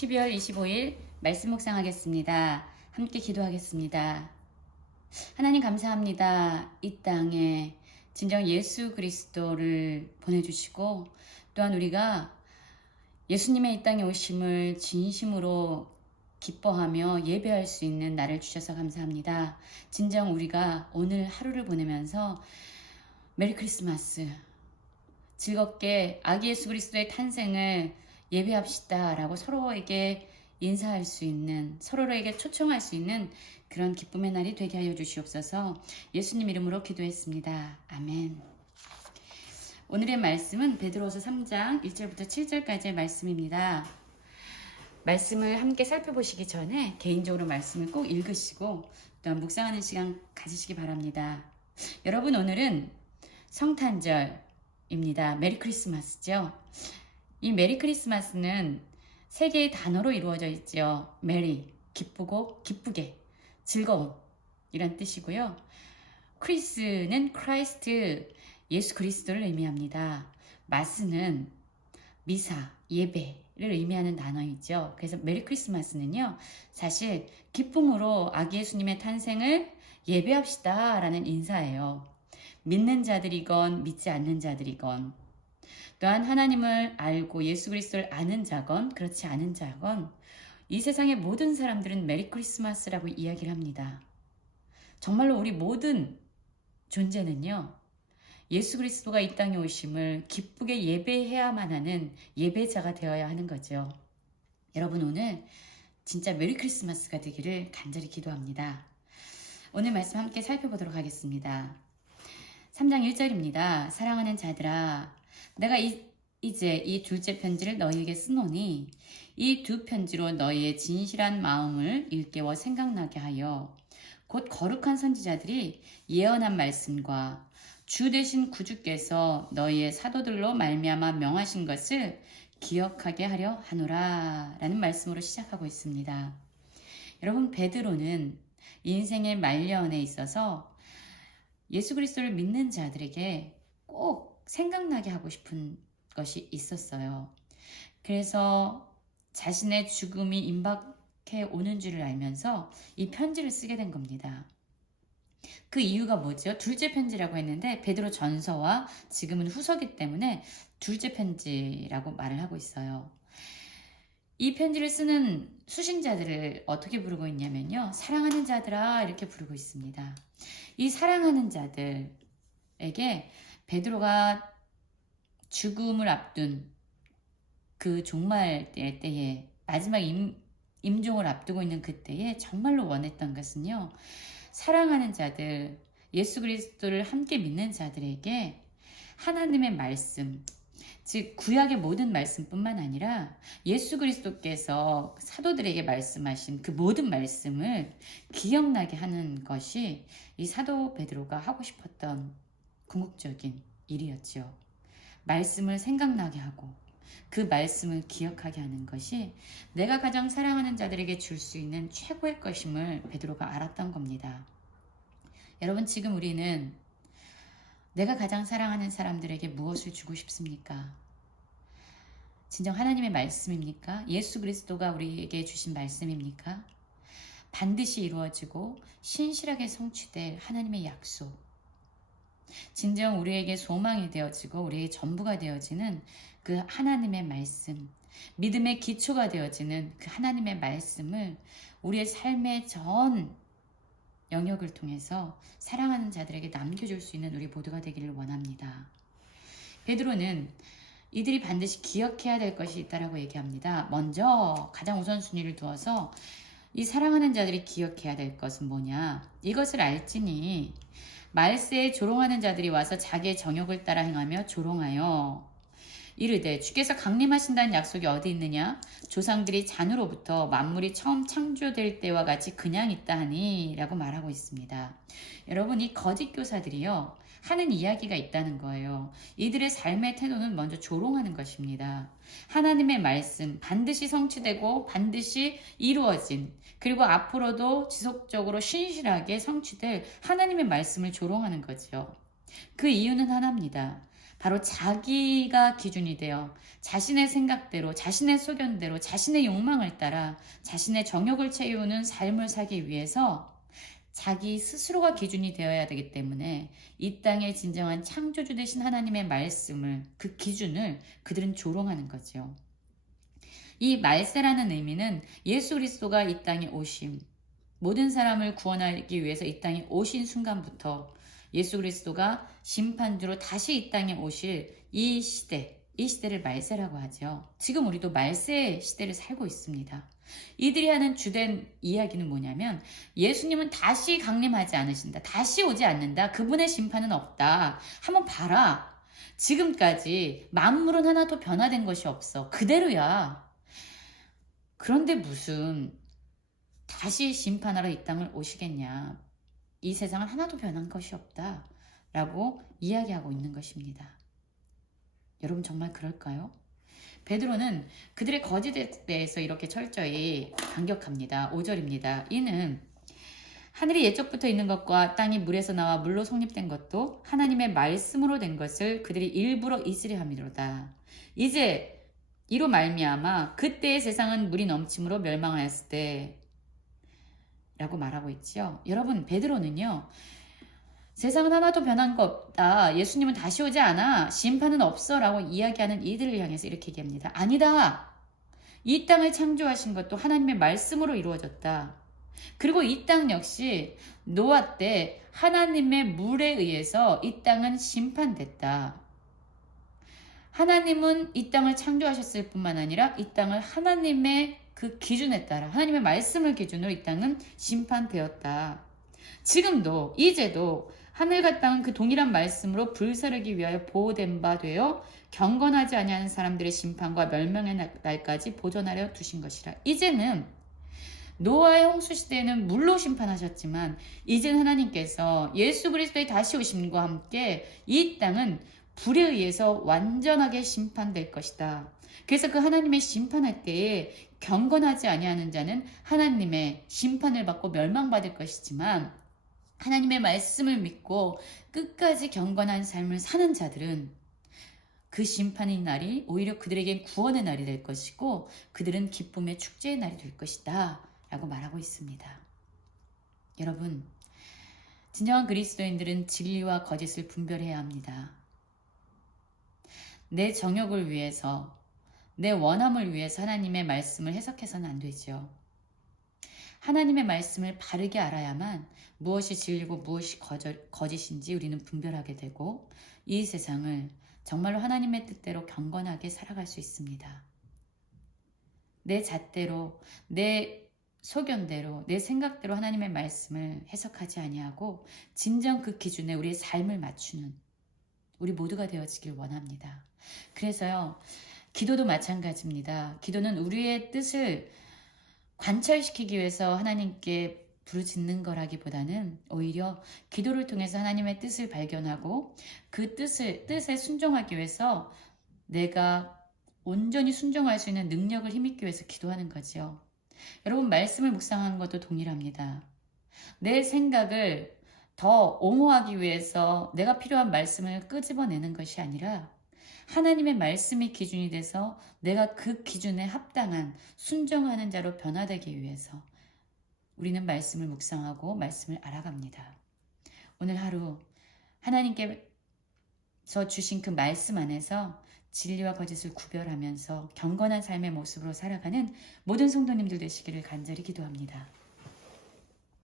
12월 25일 말씀 묵상하겠습니다. 함께 기도하겠습니다. 하나님 감사합니다. 이 땅에 진정 예수 그리스도를 보내주시고 또한 우리가 예수님의 이 땅에 오심을 진심으로 기뻐하며 예배할 수 있는 날을 주셔서 감사합니다. 진정 우리가 오늘 하루를 보내면서 메리 크리스마스 즐겁게 아기 예수 그리스도의 탄생을 예배합시다 라고 서로에게 인사할 수 있는, 서로에게 초청할 수 있는 그런 기쁨의 날이 되게 하여 주시옵소서. 예수님 이름으로 기도했습니다. 아멘. 오늘의 말씀은 베드로후서 3장 1절부터 7절까지의 말씀입니다. 말씀을 함께 살펴보시기 전에 개인적으로 말씀을 꼭 읽으시고 또한 묵상하는 시간 가지시기 바랍니다. 여러분, 오늘은 성탄절입니다. 메리 크리스마스죠. 이 메리 크리스마스는 세 개의 단어로 이루어져 있죠. 메리, 기쁘고, 기쁘게, 즐거움 이란 뜻이고요. 크리스는 크라이스트, 예수 그리스도를 의미합니다. 마스는 미사, 예배를 의미하는 단어이죠. 그래서 메리 크리스마스는요, 사실 기쁨으로 아기 예수님의 탄생을 예배합시다 라는 인사예요. 믿는 자들이건 믿지 않는 자들이건 또한 하나님을 알고 예수 그리스도를 아는 자건 그렇지 않은 자건 이 세상의 모든 사람들은 메리 크리스마스라고 이야기를 합니다. 정말로 우리 모든 존재는요, 예수 그리스도가 이 땅에 오심을 기쁘게 예배해야만 하는 예배자가 되어야 하는 거죠. 여러분, 오늘 진짜 메리 크리스마스가 되기를 간절히 기도합니다. 오늘 말씀 함께 살펴보도록 하겠습니다. 3장 1절입니다. 사랑하는 자들아, 내가 이제 이 둘째 편지를 너희에게 쓰노니 이 두 편지로 너희의 진실한 마음을 일깨워 생각나게 하여 곧 거룩한 선지자들이 예언한 말씀과 주 되신 구주께서 너희의 사도들로 말미암아 명하신 것을 기억하게 하려 하노라 라는 말씀으로 시작하고 있습니다. 여러분, 베드로는 인생의 말년에 있어서 예수 그리스도를 믿는 자들에게 꼭 생각나게 하고 싶은 것이 있었어요. 그래서 자신의 죽음이 임박해 오는 줄을 알면서 이 편지를 쓰게 된 겁니다. 그 이유가 뭐죠? 둘째 편지라고 했는데 베드로 전서와 지금은 후서기 때문에 둘째 편지라고 말을 하고 있어요. 이 편지를 쓰는 수신자들을 어떻게 부르고 있냐면요, 사랑하는 자들아 이렇게 부르고 있습니다. 이 사랑하는 자들에게 베드로가 죽음을 앞둔 그 종말 때에 마지막 임종을 앞두고 있는 그때에 정말로 원했던 것은요, 사랑하는 자들, 예수 그리스도를 함께 믿는 자들에게 하나님의 말씀, 즉 구약의 모든 말씀뿐만 아니라 예수 그리스도께서 사도들에게 말씀하신 그 모든 말씀을 기억나게 하는 것이 이 사도 베드로가 하고 싶었던 궁극적인 일이었죠. 말씀을 생각나게 하고 그 말씀을 기억하게 하는 것이 내가 가장 사랑하는 자들에게 줄 수 있는 최고의 것임을 베드로가 알았던 겁니다. 여러분, 지금 우리는 내가 가장 사랑하는 사람들에게 무엇을 주고 싶습니까? 진정 하나님의 말씀입니까? 예수 그리스도가 우리에게 주신 말씀입니까? 반드시 이루어지고 신실하게 성취될 하나님의 약속, 진정 우리에게 소망이 되어지고 우리의 전부가 되어지는 그 하나님의 말씀, 믿음의 기초가 되어지는 그 하나님의 말씀을 우리의 삶의 전 영역을 통해서 사랑하는 자들에게 남겨줄 수 있는 우리 모두가 되기를 원합니다. 베드로는 이들이 반드시 기억해야 될 것이 있다라고 얘기합니다. 먼저 가장 우선순위를 두어서 이 사랑하는 자들이 기억해야 될 것은 뭐냐? 이것을 알지니 말세에 조롱하는 자들이 와서 자기의 정욕을 따라 행하며 조롱하여 이르되 주께서 강림하신다는 약속이 어디 있느냐? 조상들이 잔으로부터 만물이 처음 창조될 때와 같이 그냥 있다 하니 라고 말하고 있습니다. 여러분, 이 거짓 교사들이요, 하는 이야기가 있다는 거예요. 이들의 삶의 태도는 먼저 조롱하는 것입니다. 하나님의 말씀 반드시 성취되고 반드시 이루어진, 그리고 앞으로도 지속적으로 신실하게 성취될 하나님의 말씀을 조롱하는 거죠. 그 이유는 하나입니다. 바로 자기가 기준이 되어 자신의 생각대로, 자신의 소견대로, 자신의 욕망을 따라 자신의 정욕을 채우는 삶을 살기 위해서 자기 스스로가 기준이 되어야 되기 때문에 이 땅의 진정한 창조주 되신 하나님의 말씀을, 그 기준을 그들은 조롱하는 거죠. 이 말세라는 의미는 예수 그리스도가 이 땅에 오심, 모든 사람을 구원하기 위해서 이 땅에 오신 순간부터 예수 그리스도가 심판주로 다시 이 땅에 오실 이 시대를 말세라고 하죠. 지금 우리도 말세 시대를 살고 있습니다. 이들이 하는 주된 이야기는 뭐냐면 예수님은 다시 강림하지 않으신다. 다시 오지 않는다. 그분의 심판은 없다. 한번 봐라. 지금까지 만물은 하나도 변화된 것이 없어. 그대로야. 그런데 무슨 다시 심판하러 이 땅을 오시겠냐. 이 세상은 하나도 변한 것이 없다. 라고 이야기하고 있는 것입니다. 여러분 정말 그럴까요? 베드로는 그들의 거짓에 대해서 이렇게 철저히 반격합니다. 5절입니다. 이는 하늘이 예적부터 있는 것과 땅이 물에서 나와 물로 성립된 것도 하나님의 말씀으로 된 것을 그들이 일부러 잊으려 함이로다. 이제 이로 말미암아 그때의 세상은 물이 넘침으로 멸망하였을 때 라고 말하고 있죠. 여러분 베드로는요. 세상은 하나도 변한 거 없다. 예수님은 다시 오지 않아. 심판은 없어. 라고 이야기하는 이들을 향해서 이렇게 얘기합니다. 아니다. 이 땅을 창조하신 것도 하나님의 말씀으로 이루어졌다. 그리고 이 땅 역시 노아 때 하나님의 물에 의해서 이 땅은 심판됐다. 하나님은 이 땅을 창조하셨을 뿐만 아니라 이 땅을 하나님의 그 기준에 따라 하나님의 말씀을 기준으로 이 땅은 심판되었다. 지금도 이제도 하늘과 땅은 그 동일한 말씀으로 불사르기 위하여 보호된 바 되어 경건하지 아니하는 사람들의 심판과 멸망의 날까지 보존하려 두신 것이라. 이제는 노아의 홍수 시대에는 물로 심판하셨지만 이제는 하나님께서 예수 그리스도의 다시 오심과 함께 이 땅은 불에 의해서 완전하게 심판될 것이다. 그래서 그 하나님의 심판할 때에 경건하지 아니하는 자는 하나님의 심판을 받고 멸망받을 것이지만 하나님의 말씀을 믿고 끝까지 경건한 삶을 사는 자들은 그 심판의 날이 오히려 그들에게 구원의 날이 될 것이고 그들은 기쁨의 축제의 날이 될 것이다 라고 말하고 있습니다. 여러분, 진정한 그리스도인들은 진리와 거짓을 분별해야 합니다. 내 정욕을 위해서, 내 원함을 위해서 하나님의 말씀을 해석해서는 안 되죠. 하나님의 말씀을 바르게 알아야만 무엇이 진리고 무엇이 거짓인지 우리는 분별하게 되고 이 세상을 정말로 하나님의 뜻대로 경건하게 살아갈 수 있습니다. 내 잣대로, 내 소견대로, 내 생각대로 하나님의 말씀을 해석하지 아니하고 진정 그 기준에 우리의 삶을 맞추는 우리 모두가 되어지길 원합니다. 그래서요, 기도도 마찬가지입니다. 기도는 우리의 뜻을 관철시키기 위해서 하나님께 부르짖는 거라기보다는 오히려 기도를 통해서 하나님의 뜻을 발견하고 그 뜻에 순종하기 위해서 내가 온전히 순종할 수 있는 능력을 힘입기 위해서 기도하는 거죠. 여러분 말씀을 묵상하는 것도 동일합니다. 내 생각을 더 옹호하기 위해서 내가 필요한 말씀을 끄집어내는 것이 아니라 하나님의 말씀이 기준이 돼서 내가 그 기준에 합당한 순종하는 자로 변화되기 위해서 우리는 말씀을 묵상하고 말씀을 알아갑니다. 오늘 하루 하나님께서 주신 그 말씀 안에서 진리와 거짓을 구별하면서 경건한 삶의 모습으로 살아가는 모든 성도님들 되시기를 간절히 기도합니다.